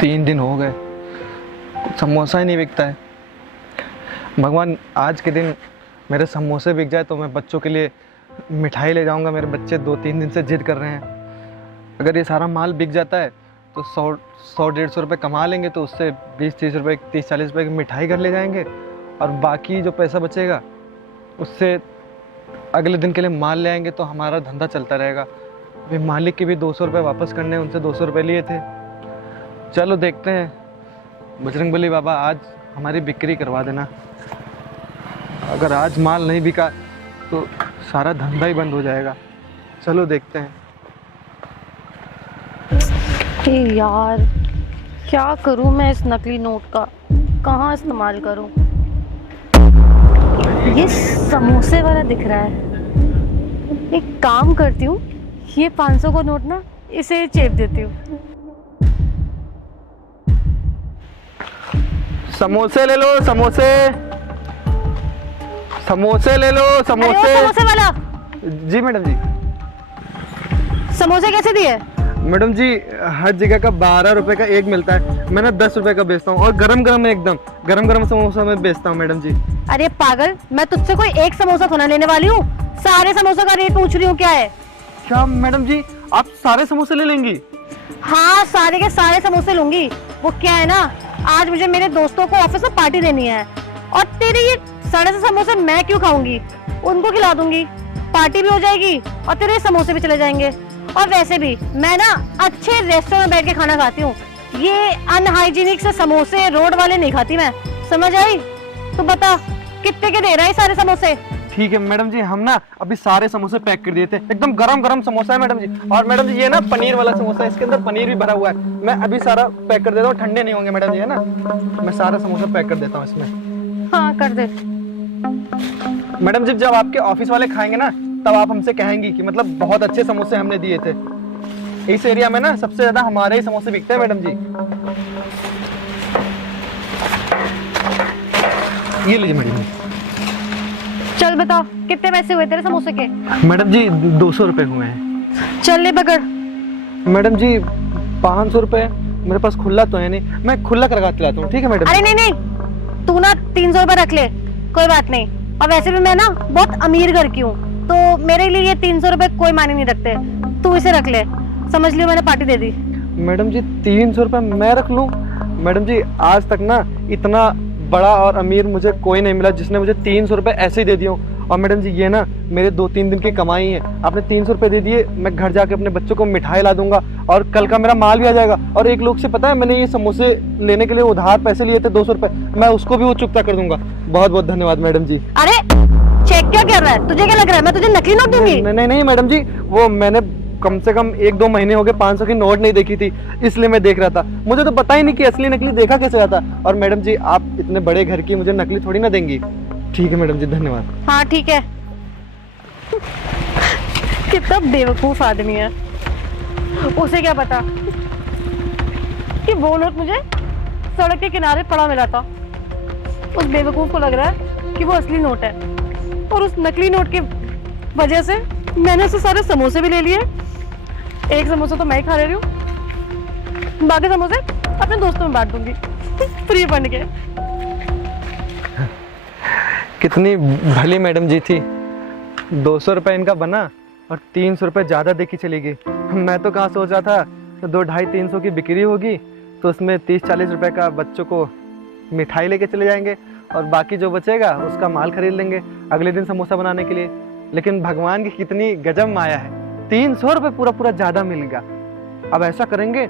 3 दिन हो गए, समोसा ही नहीं बिकता है। भगवान, आज के दिन मेरे समोसे बिक जाए तो मैं बच्चों के लिए मिठाई ले जाऊंगा। मेरे बच्चे 2-3 दिन से जिद कर रहे हैं। अगर ये सारा माल बिक जाता है तो 100-150 रुपये कमा लेंगे, तो उससे 20-30 रुपये 30-40 रुपये की मिठाई घर ले जाएंगे, और बाकी जो पैसा बचेगा उससे अगले दिन के लिए माल ले आएंगे, तो हमारा धंधा चलता रहेगा। अभी मालिक के भी 200 रुपये वापस करने हैं, उनसे 200 रुपये लिए थे। चलो देखते हैं, बजरंगबली बाबा आज हमारी बिक्री करवा देना। अगर आज माल नहीं बिका तो सारा धंधा ही बंद हो जाएगा। चलो देखते हैं। यार क्या करूं मैं इस नकली नोट का, कहाँ इस्तेमाल करूं? ये समोसे वाला दिख रहा है। एक काम करती हूँ, ये 500 का नोट ना इसे चेप देती हूँ। समोसे ले लो, समोसे समोसे ले लो, समोसे। समोसे वाला। जी मैडम जी। समोसे कैसे दिए? मैडम जी, हर जगह का 12 रुपए का एक मिलता है, मैं ना 10 रुपए का बेचता हूँ, और गरम गरम है एकदम, गरम गरम समोसा मैं बेचता हूँ मैडम जी। अरे पागल, मैं तुझसे कोई एक समोसा थोड़ा लेने वाली हूँ, सारे समोसों का रेट पूछ रही हूँ। क्या है? क्या मैडम जी, आप सारे समोसे ले लेंगी? हाँ, सारे के सारे समोसे लूंगी। वो क्या है ना, आज मुझे मेरे दोस्तों को ऑफिस में पार्टी देनी है, और तेरे ये साढ़े से समोसे मैं क्यों खाऊंगी, उनको खिला दूंगी, पार्टी भी हो जाएगी और तेरे समोसे भी चले जाएंगे। और वैसे भी मैं ना अच्छे रेस्टोरेंट में बैठ के खाना खाती हूँ, ये अनहाइजीनिक से समोसे रोड वाले नहीं खाती मैं, समझ आई? तो बता कितने के दे रहा है सारे समोसे? ठीक है मैडम जी, हम ना अभी सारे समोसे पैक कर दिए थे, एकदम गरम गरम समोसा है मैडम जी। और मैडम जी ये ना पनीर वाला समोसा है, इसके अंदर पनीर भी भरा हुआ है। मैं अभी सारा पैक कर देता हूँ, ठंडे नहीं होंगे मैडम जी, है ना? मैं सारा समोसा पैक कर देता हूँ इसमें। हाँ कर दे। मैडम जी, जब आपके ऑफिस वाले खाएंगे ना, तब आप हमसे कहेंगी कि मतलब बहुत अच्छे समोसे हमने दिए थे। इस एरिया में ना सबसे ज्यादा हमारे ही समोसे बिकते हैं मैडम जी। ये लीजिए मैडम जी। चल बताओ कितने पैसे हुए तेरे समोसे के? मैडम जी 200 रुपए हुए हैं। चल ले पकड़। मैडम जी 500 रुपए मेरे पास खुला तो है नहीं, मैं खुला करवा के लाता हूँ, ठीक है मैडम? अरे नहीं नहीं, तू ना 300 रुपए रख ले, कोई बात नहीं। और वैसे भी मैं ना बहुत अमीर घर की हूँ, तो मेरे लिए ये 300 रुपए कोई मायने नहीं रखते, तू इसे रख ले। समझ लियो मैंने पार्टी दे दी। मैडम जी 300 रुपए मैं रख लूँ? मैडम जी आज तक ना इतना बड़ा और अमीर मुझे कोई नहीं मिला जिसने मुझे 300 रुपए ऐसे ही दे दिए। और मैडम जी ये ना मेरे 2-3 दिन की कमाई है, आपने 300 रुपए दे दिए, मैं घर जाके अपने बच्चों को मिठाई ला दूंगा, और कल का मेरा माल भी आ जाएगा। और एक लोग से पता है, मैंने ये समोसे लेने के लिए उधार पैसे लिए थे 200 रुपए, मैं उसको भी वो चुकता कर दूंगा। बहुत बहुत धन्यवाद मैडम जी। अरे चेक क्या कर रहा है, तुझे क्या लग रहा है मैं तुझे नकली नोट दूंगी? नहीं नहीं मैडम जी, वो मैंने कम से कम 1-2 महीने हो गए 500 की नोट नहीं देखी थी, इसलिए मैं देख रहा था। मुझे तो पता ही नहीं कि असली नकली देखा कैसे जाता। और मैडम जी आप इतने बड़े घर की मुझे नकली थोड़ी ना देंगी। ठीक है मैडम जी, धन्यवाद। हाँ ठीक है। कितना बेवकूफ आदमी है, उसे क्या पता कि वो नोट मुझे सड़क के किनारे पड़ा मिला था। उस बेवकूफ को लग रहा है कि वो असली नोट है, और उस नकली नोट की वजह से मैंने उससे सारे समोसे भी ले लिए। एक समोसा तो मैं ही खा ले रही हूँ, बाकी समोसे अपने दोस्तों में बांट दूंगी फ्री फंड के। कितनी भली मैडम जी थी, 200 रुपए इनका बना और 300 रुपए ज्यादा देखी चली गई। मैं तो कहाँ सोच रहा था 200-250-300 की बिक्री होगी, तो उसमें 30-40 रुपए का बच्चों को मिठाई लेके चले जाएंगे, और बाकी जो बचेगा उसका माल खरीद लेंगे अगले दिन समोसा बनाने के लिए। लेकिन भगवान की कितनी गजब माया है, 300 रुपये पूरा पूरा ज्यादा मिल गया। अब ऐसा करेंगे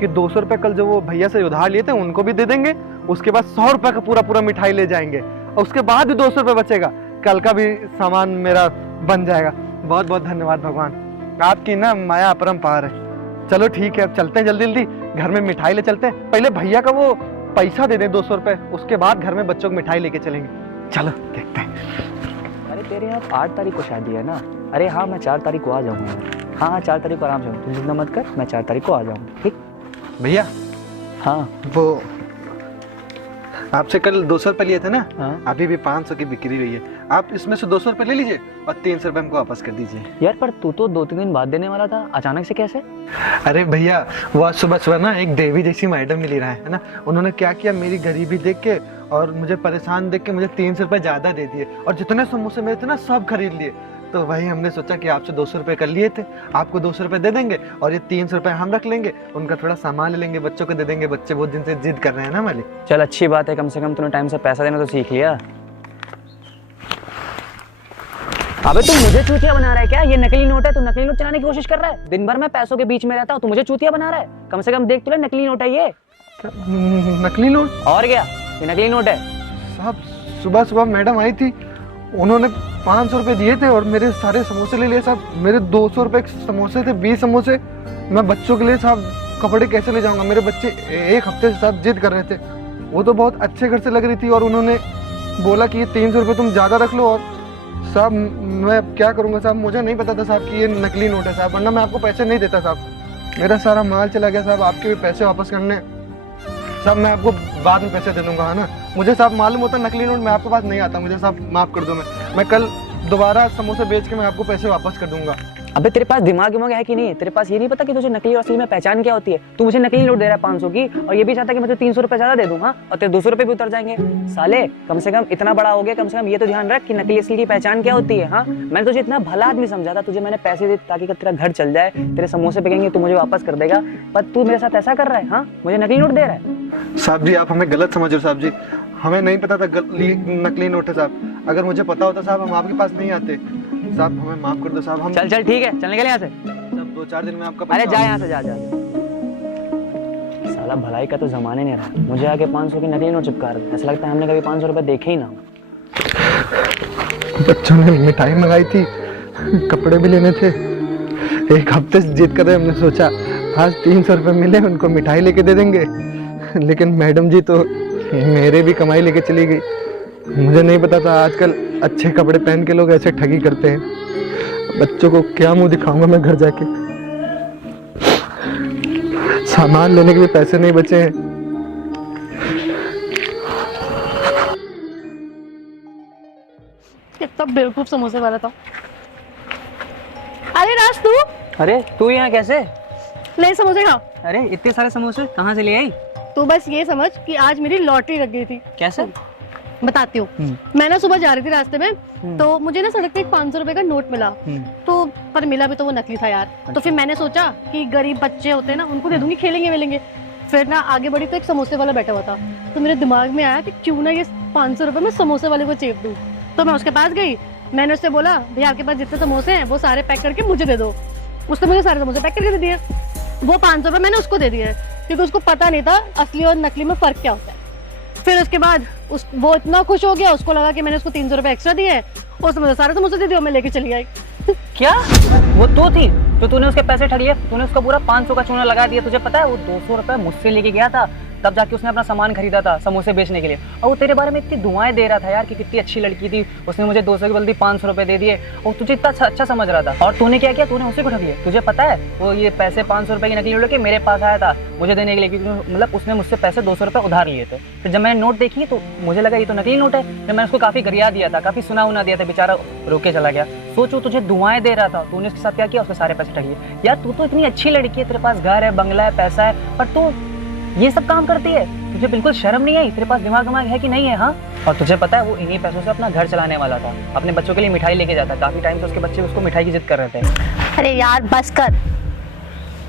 कि 200 रुपये कल जो वो भैया से उधार लिए थे उनको भी दे देंगे, उसके बाद 100 रुपये का पूरा पूरा मिठाई ले जाएंगे, और उसके बाद भी 200 रुपये बचेगा, कल का भी सामान मेरा बन जाएगा। बहुत बहुत धन्यवाद भगवान, आपकी ना माया अपरंपार है। चलो ठीक है, अब चलते हैं जल्दी जल्दी घर में मिठाई ले चलते हैं। पहले भैया का वो पैसा दे दें 200 रुपये, उसके बाद घर में बच्चों को मिठाई लेके चलेंगे। चलो देखते हैं। अरे तेरे यहाँ 8 तारीख को शादी है ना? अरे हाँ, मैं 4 तारीख को आ जाऊँगा। हाँ 4 तारीख को आराम से, तुम चिंता मत कर, मैं 4 तारीख को आ जाऊँगा, ठीक? भैया हाँ वो आपसे कल 200 रुपये लिए थे ना? हाँ। अभी भी 500 की बिक्री हुई है। आप इसमें से 200 रुपये ले लीजिए और 300 रुपये हमको वापस कर दीजिए। यार पर तू तो 2-3 दिन बाद देने वाला था, अचानक से कैसे? अरे भैया, वो आज सुबह सुबह ना एक देवी जैसी मैडम मिली रहा है ना, उन्होंने क्या किया, मेरी गरीबी देख के और मुझे परेशान देख के मुझे 300 रुपये ज़्यादा दे दिए और जितने समोसे मेरे थे ना सब खरीद लिए। तो वही हमने सोचा कि आपसे 200 रुपये कर लिए थे, आपको 200 रुपये दे देंगे और ये 300 रुपये हम रख लेंगे, उनका थोड़ा सामान ले लेंगे, बच्चों को दे देंगे, बच्चे बहुत दिन से जिद कर रहे हैं ना मालिक। चल अच्छी बात है, कम से कम तूने टाइम से पैसा देना तो सीख लिया। अबे तू मुझे चूतिया बना रहा है क्या? ये नकली नोट है, तू नकली नोट चलाने की कोशिश कर रहा है। दिन भर मैं पैसों के बीच में रहता हूँ, तू मुझे चूतिया बना रहा है। कम से कम देख तो ले, नकली नोट है ये। नकली नोट? और क्या, ये नकली नोट है। साहब सुबह सुबह मैडम आई थी, उन्होंने 500 रुपये दिए थे और मेरे सारे समोसे ले लिए साहब। मेरे 200 रुपये के समोसे थे, 20 समोसे। मैं बच्चों के लिए साहब कपड़े कैसे ले जाऊंगा? मेरे बच्चे एक हफ्ते से साहब जिद कर रहे थे। वो तो बहुत अच्छे घर से लग रही थी और उन्होंने बोला कि ये 300 रुपये तुम ज़्यादा रख लो। और साहब मैं अब क्या करूँगा साहब, मुझे नहीं पता था साहब कि ये नकली नोट है साहब, वरना मैं आपको पैसे नहीं देता साहब। मेरा सारा माल चला गया साहब, आपके भी पैसे वापस करने। साहब मैं आपको बाद में पैसे दे दूंगा, है ना। मुझे साहब मालूम होता नकली नोट मैं आपके पास नहीं आता, मुझे साहब माफ़ कर दो। मैं कल दोबारा समोसे बेच के मैं आपको पैसे वापस कर दूंगा। अबे तेरे पास दिमाग है कि नहीं? तेरे पास ये नहीं पता कि तुझे नकली और असली में पहचान क्या होती है? तू मुझे नकली नोट दे रहा है 500 की और ये भी चाहता है कि मैं तुझे 300 रुपये ज्यादा दे दूं, हाँ? और तेरे 200 रुपये भी उतर जाएंगे। साले कम से कम इतना बड़ा हो गया, कम से कम ये तो ध्यान रख कि नकली असली की पहचान क्या होती है, हाँ? मैंने तुझे इतना भला आदमी समझा था, तुझे मैंने पैसे दिए ताकि तेरा घर चल जाए, तेरे समोसे बिकेंगे, तू मुझे वापस कर देगा, पर तू मेरे साथ ऐसा कर रहा है, हाँ? मुझे नकली नोट दे रहा है। साहब जी आप हमें गलत समझ रहे हो साहब जी, हमें नहीं पता था नकली नोट है साहब। अगर मुझे पता होता साहब हम आपके पास नहीं आते। साहब हमें माफ कर दो साहब। हम चल ठीक है, चल निकल यहाँ से। साहब 2-4 दिन में आपका अरे जा यहाँ से, जा। साला भलाई का तो जमाने नहीं रहा, मुझे आके 500 की नकली नोट चिपका रहा है। ऐसा लगता है हमने कभी 500 रुपये देखे ही ना। बच्चों ने मिठाई मंगाई थी, कपड़े भी लेने थे, एक हफ्ते से जिद कर रहे, हमने सोचा आज 300 रुपये मिले उनको मिठाई लेके दे देंगे, लेकिन मैडम जी तो मेरे भी कमाई लेके चली गई। मुझे नहीं पता था आजकल अच्छे कपड़े पहन के लोग ऐसे ठगी करते हैं। बच्चों को क्या मुंह दिखाऊंगा मैं घर जाके? सामान लेने के भी पैसे नहीं बचे हैं। कितना बेवकूफ समोसे वाला था। अरे राज तू? अरे तू यहाँ कैसे? ले समोसे खा। अरे इतने सारे समोसे कहाँ से ले आई? तू बस ये समझ कि आज मेरी लॉटरी लग गई थी। कैसे? बताती हूँ। मैं ना सुबह जा रही थी रास्ते में, तो मुझे ना सड़क पे एक 500 रुपए का नोट मिला, तो पर मिला भी तो वो नकली था यार। तो फिर मैंने सोचा कि गरीब बच्चे होते हैं ना, उनको दे दूंगी, खेलेंगे वेलेंगे। फिर ना आगे बढ़ी तो एक समोसे वाला बैठा हुआ था, तो मेरे दिमाग में आया कि क्यों ना ये 500 रुपए मैं समोसे वाले को चेप दूं। तो मैं उसके पास गई, मैंने उससे बोला भैया आपके पास जितने समोसे हैं वो सारे पैक करके मुझे दे दो। उसने मुझे सारे समोसे पैक करके दे दिए। वो 500 रुपए मैंने उसको दे दिए, क्योंकि उसको पता नहीं था असली और नकली में फर्क क्या होता है। फिर उसके बाद वो इतना खुश हो गया, उसको लगा कि मैंने उसको 300 रुपए एक्स्ट्रा दिए, उसने मुझे सारे समोसे दे दिए, मैं लेके चली आई। क्या वो तू थी तो तूने उसके पैसे ठग लिए? तूने उसका पूरा 500 का चूना लगा दिया। तुझे पता है वो 200 रुपए मुझसे लेके गया था, तब जाके उसने अपना सामान खरीदा था समोसे बेचने के लिए। और वो तेरे बारे में इतनी दुआएं दे रहा था यार कि कितनी अच्छी लड़की थी, उसने मुझे 200 की बदले 500 रुपए दे दिए और तुझे इतना अच्छा समझ रहा था। और तूने क्या किया? तूने उसे को ठग लिया। तुझे पता है वो ये पैसे 500 रुपए की नकली नोट के मेरे पास आया था मुझे देने के लिए, क्योंकि मतलब उसने मुझसे पैसे 200 रुपए उधार लिए थे। फिर जब मैंने नोट देखी तो मुझे लगा ये तो नकली नोट है। फिर मैंने उसको काफी गरिया दिया था, काफी सुना दिया था, बेचारा रोके चला गया। सोचो तुझे दुआएं दे रहा था, तूने उसके साथ क्या किया? उसके सारे पैसे ठग लिए। यार तू तो इतनी अच्छी लड़की है, तेरे पास घर है, बंगला है, पैसा है, पर तू ये सब काम करती है। तुझे बिल्कुल शर्म नहीं आई? तेरे पास दिमाग है कि नहीं है? हाँ। और तुझे पता है वो इन्हीं पैसों से अपना घर चलाने वाला था, अपने बच्चों के लिए मिठाई लेके जाता। काफी टाइम से उसके बच्चे उसको मिठाई की जिद कर रहे थे। अरे यार बस कर,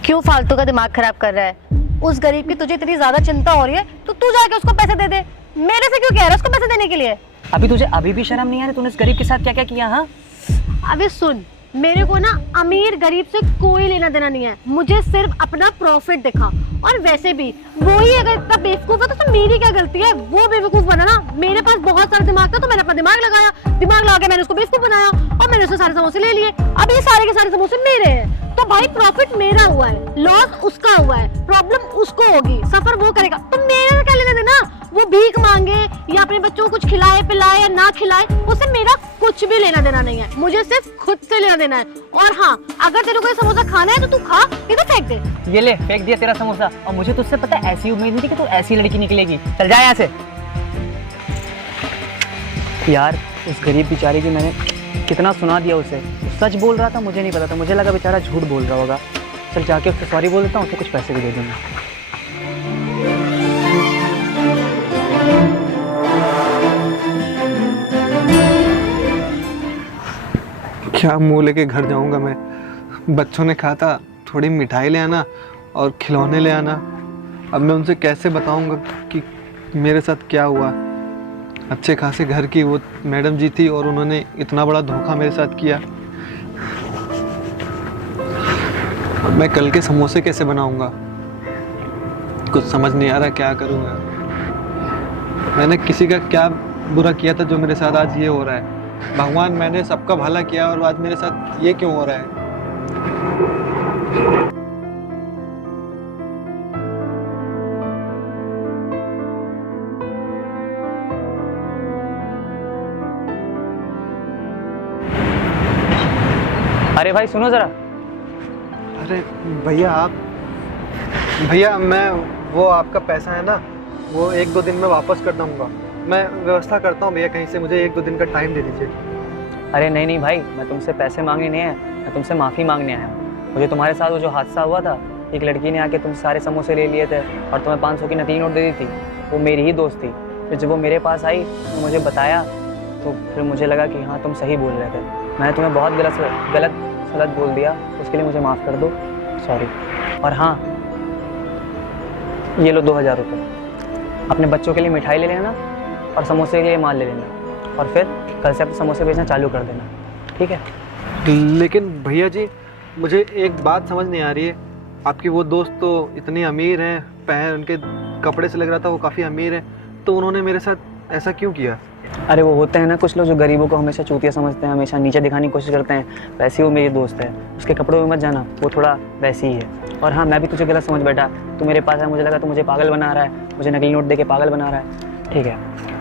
क्यों फालतू का दिमाग खराब कर रहा है? उस गरीब की तुझे इतनी ज्यादा चिंता हो रही है तो तू जाके उसको पैसे दे दे। मेरे से क्यों कह रहा है उसको पैसे देने के लिए? अभी तुझे अभी भी शर्म नहीं आ रही? तूने उस गरीब के साथ क्या क्या किया? हाँ अबे सुन, मेरे को ना अमीर गरीब से कोई लेना देना नहीं है, मुझे सिर्फ अपना प्रॉफिट दिखा। और वैसे भी वो ही अगर इतना बेवकूफ है तो मेरी क्या गलती है? वो बेवकूफ बना ना, मेरे पास बहुत सारा दिमाग था तो मैंने अपना दिमाग लगा के मैंने उसको बेवकूफ बनाया और मैंने उससे सारे समोसे ले लिए। अब ये सारे के सारे समोसे मेरे हैं, तो भाई प्रॉफिट मेरा हुआ है, लॉस उसका हुआ है, प्रॉब्लम उसको होगी, सफर वो करेगा, तो मेरे क्या लेना देना? वो भीख मांगे या अपने बच्चों को कुछ खिलाए पिलाए या ना खिलाए, उससे मेरा कुछ भी लेना देना नहीं है। मुझे सिर्फ खुद से लेना देना है। और हाँ, अगर तेरे को ये समोसा खाना है तो तू खा, नहीं तो फेंक दे। ये ले, फेंक दिया तेरा समोसा। और मुझे तुझसे पता है ऐसी उम्मीद नहीं थी कि तू ऐसी लड़की निकलेगी। चल जा यहाँ से। यार उस गरीब बेचारे की मैंने कितना सुना दिया उसे। वो सच बोल रहा था, मुझे नहीं पता था, मुझे लगा बेचारा झूठ बोल रहा होगा। चल जाके उससे सॉरी बोल देता हूँ, उसे कुछ पैसे भी दे दूँगा। क्या मुंह लेके घर जाऊंगा मैं? बच्चों ने कहा था थोड़ी मिठाई ले आना और खिलौने ले आना। अब मैं उनसे कैसे बताऊंगा कि मेरे साथ क्या हुआ? अच्छे खासे घर की वो मैडम जी थी और उन्होंने इतना बड़ा धोखा मेरे साथ किया। अब मैं कल के समोसे कैसे बनाऊंगा? कुछ समझ नहीं आ रहा क्या करूंगा। मैंने किसी का क्या बुरा किया था जो मेरे साथ आज ये हो रहा है? भगवान, मैंने सबका भला किया और आज मेरे साथ ये क्यों हो रहा है? अरे भाई सुनो ज़रा। अरे भैया, आप भैया, मैं वो आपका पैसा है ना, वो 1-2 दिन में वापस कर दूंगा। मैं व्यवस्था करता हूँ भैया, कहीं से मुझे 1-2 दिन का टाइम दे दीजिए। अरे नहीं नहीं भाई, मैं तुमसे पैसे मांगने नहीं आया, मैं तुमसे माफ़ी मांगने आया हूँ। मुझे तुम्हारे साथ वो जो हादसा हुआ था, एक लड़की ने आके तुमसे सारे समोसे ले लिए थे और तुम्हें 500 की नकली नोट दे दी थी। वो मेरी ही दोस्त थी। फिर जब वो मेरे पास आई तो मुझे बताया, तो फिर मुझे लगा कि हाँ तुम सही बोल रहे थे। मैंने तुम्हें बहुत गलत बोल दिया, उसके लिए मुझे माफ़ कर दो, सॉरी। और हाँ, ये लो 2000 रुपये। अपने बच्चों के लिए मिठाई ले लेना और समोसे के लिए माल ले लेना, और फिर कल से अपने समोसे बेचना चालू कर देना, ठीक है? लेकिन भैया जी, मुझे एक बात समझ नहीं आ रही है। आपकी वो दोस्त तो इतनी अमीर हैं, पहन उनके कपड़े से लग रहा था वो काफ़ी अमीर है, तो उन्होंने मेरे साथ ऐसा क्यों किया? अरे वो होते हैं ना कुछ लोग जो गरीबों को हमेशा चूतिया समझते हैं, हमेशा नीचे दिखाने की कोशिश करते हैं। वैसे ही वो मेरी दोस्त है, उसके कपड़ों में मत जाना, वो थोड़ा वैसी ही है। और हाँ, मैं भी तुझे गलत समझ बैठा, तू मेरे पास है, मुझे लगा तू मुझे पागल बना रहा है, मुझे नकली नोट दे के पागल बना रहा है, ठीक है?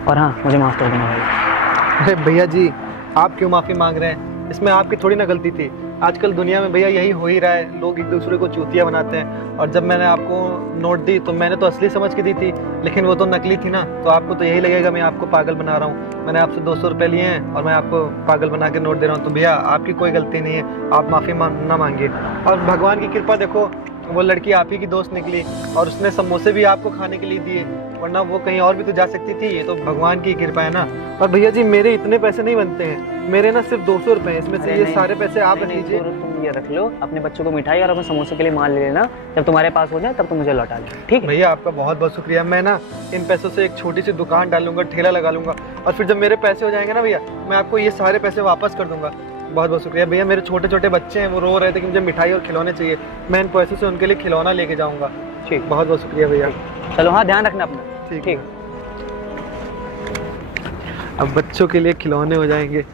और हाँ, मुझे माफ़ कर देना भाई। अरे भैया जी, आप क्यों माफ़ी मांग रहे हैं? इसमें आपकी थोड़ी ना गलती थी। आजकल दुनिया में भैया यही हो ही रहा है, लोग एक दूसरे को चूतिया बनाते हैं। और जब मैंने आपको नोट दी तो मैंने तो असली समझ के दी थी, लेकिन वो तो नकली थी ना, तो आपको तो यही लगेगा मैं आपको पागल बना रहा हूँ। मैंने आपसे 200 रुपये लिए हैं और मैं आपको पागल बना के नोट दे रहा हूँ। तो भैया, आपकी कोई गलती नहीं है, आप माफ़ी ना मांगिए। और भगवान की कृपा, देखो वो लड़की आप ही की दोस्त निकली और उसने समोसे भी आपको खाने के लिए दिए, वरना वो कहीं और भी तो जा सकती थी। ये तो भगवान की कृपा है ना। और भैया जी, मेरे इतने पैसे नहीं बनते हैं, मेरे ना सिर्फ 200 रुपये हैं, इसमें से ये सारे पैसे आप रख लीजिए। तुम ये रख लो, अपने बच्चों को मिठाई और अपने समोसे के लिए माल ले लेना। जब तुम्हारे पास हो जाए तब तुम मुझे लौटा दो, ठीक है? भैया, आपका बहुत बहुत शुक्रिया। मैं ना इन पैसों से एक छोटी सी दुकान डालूंगा, ठेला लगा लूंगा, और फिर जब मेरे पैसे हो जाएंगे ना भैया, मैं आपको ये सारे पैसे वापस कर दूंगा। बहुत बहुत शुक्रिया भैया। मेरे छोटे छोटे बच्चे हैं, वो रो रहे थे कि मुझे मिठाई और खिलौने चाहिए, मैं इन पैसों से उनके लिए खिलौना लेके जाऊंगा। ठीक, बहुत बहुत शुक्रिया भैया। चलो हाँ, ध्यान रखना अपना। ठीक। अब बच्चों के लिए खिलौने हो जाएंगे।